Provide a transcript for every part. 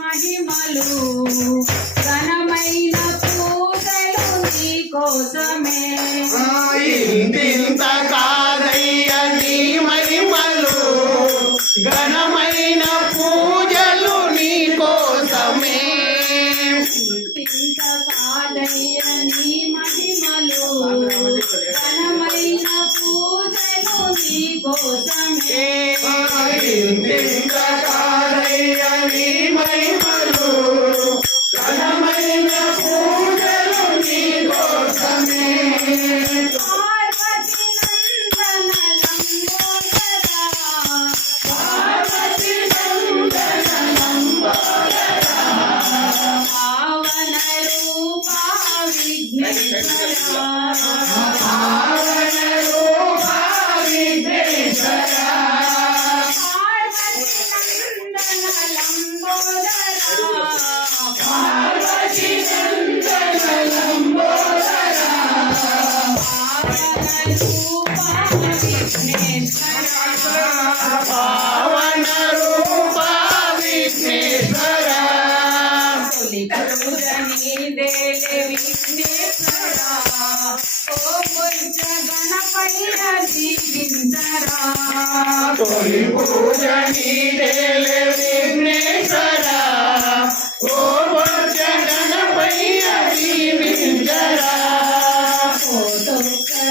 మహిమలు ఘనమైన పూజలు నీ కోసమే. మహిమలు ఘనమైన పూజలు నీ కోసమే నీ మహిమలు entender. విఘ్నేశ్వరా ఓ కొంచె గణపైన జీవించరా తొలి పూజ నీడే విఘ్నేశ్వరా ఓ కొంచె గణపైన జీవించరా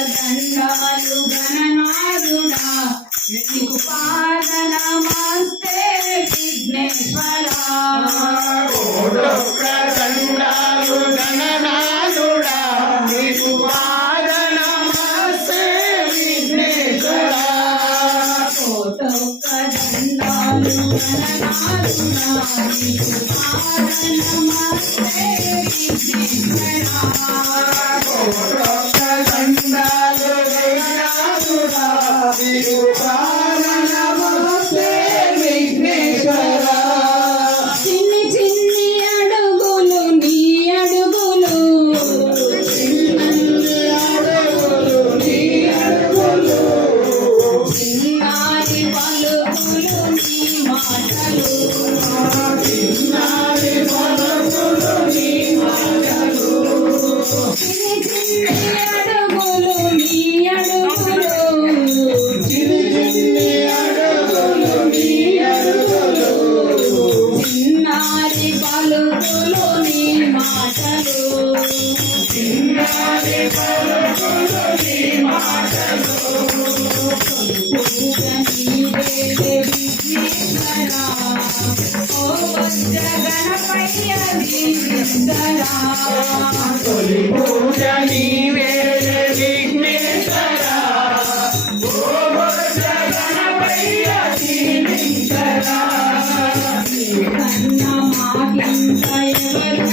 దండాలు గణనాదునా నీకు పాదనమస్తే విఘ్నేశ్వరా Oh, నీ మాటలు. సింగారి పలుకులు నీ మాటలు కొంగుగా నీవే విజీవనా ఓ వజ్ర గణపయ్య నీ నిందనా తొలి పూజ నీవే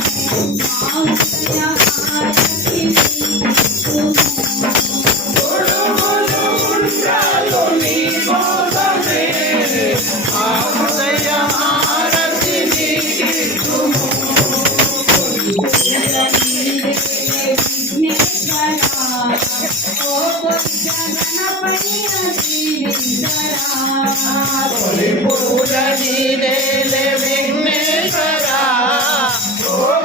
Oh, my God. Oh.